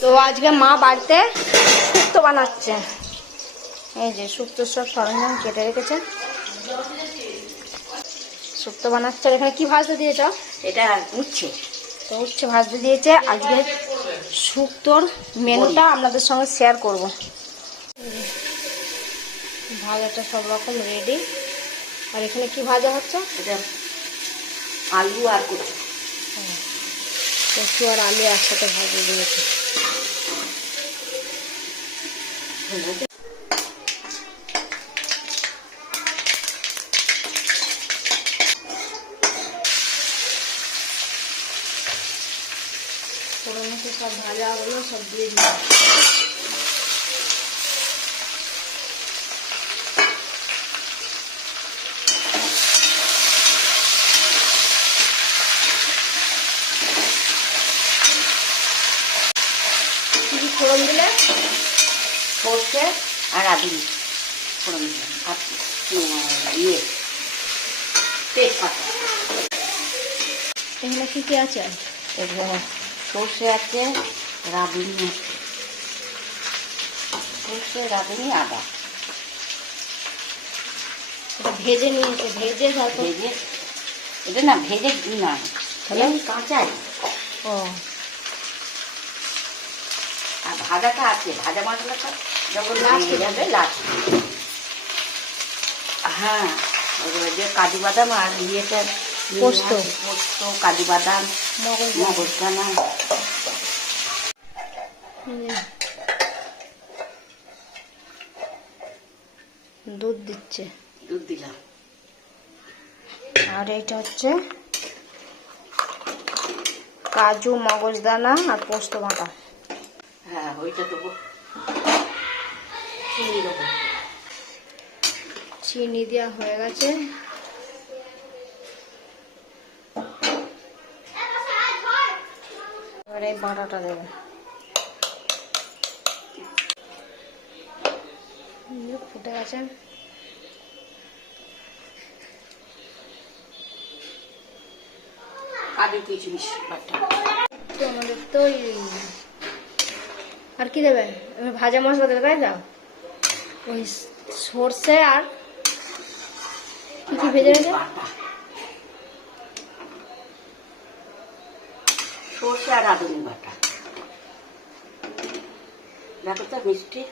তো আজকে মা বাড়িতে শুক্তো বানাচ্ছে। এই যে শুক্তোর সব সরঞ্জাম কেটে রেখেছে, শুক্তো বানাচ্ছে। আর এখানে কি ভাজতে দিয়েছ? এটা উচ্ছে। তো উচ্ছে ভাজতে দিয়েছে। আজকে শুক্তোর মেনুটা আপনাদের সঙ্গে শেয়ার করব। ভাজাটা সব রকম রেডি। আর এখানে কি ভাজা হচ্ছে? এটা আলু আর কচু। কচু আর আলু একসাথে ভাজা দিয়েছে। ফোড়নকে সব ভাজাগুলো সব দিয়ে দিলাম। কি ফোড়ন দিলে? সর্ষে আর আদি ফোড়ন দিলাম, আর তেজপাতা। এখানে কি কি আছে? সর্ষে আছে, রাঁধুনি আছে, সর্ষে রাঁধুনি আদা। এটা ভেজে নিয়েছে, ভেজে তারপর ভেজে, এটা না ভেজে না, তাহলে কাঁচাই। ও, আর ভাজাটা আছে, ভাজা মশলাটা যখন লাস্টে যাবে লাস্ট। হ্যাঁ, যে কাজু বাদাম আর ইয়েটা পোস্ত, পোস্ত, কাজু বাদাম, মগজদানা। দুধ দিচ্ছে, দুধ দিলাম। আর এইটা হচ্ছে কাজু, মগজদানা আর পোস্ত বাটা। হ্যাঁ, ওইটা দেবো, চিনি দেবো। চিনি দেওয়া হয়ে গেছে। এবার এই বাটাটা দেবে। ফুটে গেছে। কাজু কিশমিশ বাটা তো আমাদের তৈরি। আর কি দেবে? এবার ভাজা মশলা দেবে, তাই দাও। ওই সর্ষে আর কি কি ভেজে রেখে? সর্ষে আর রাঁধুনি বাটা। দেখো তো মিষ্টি।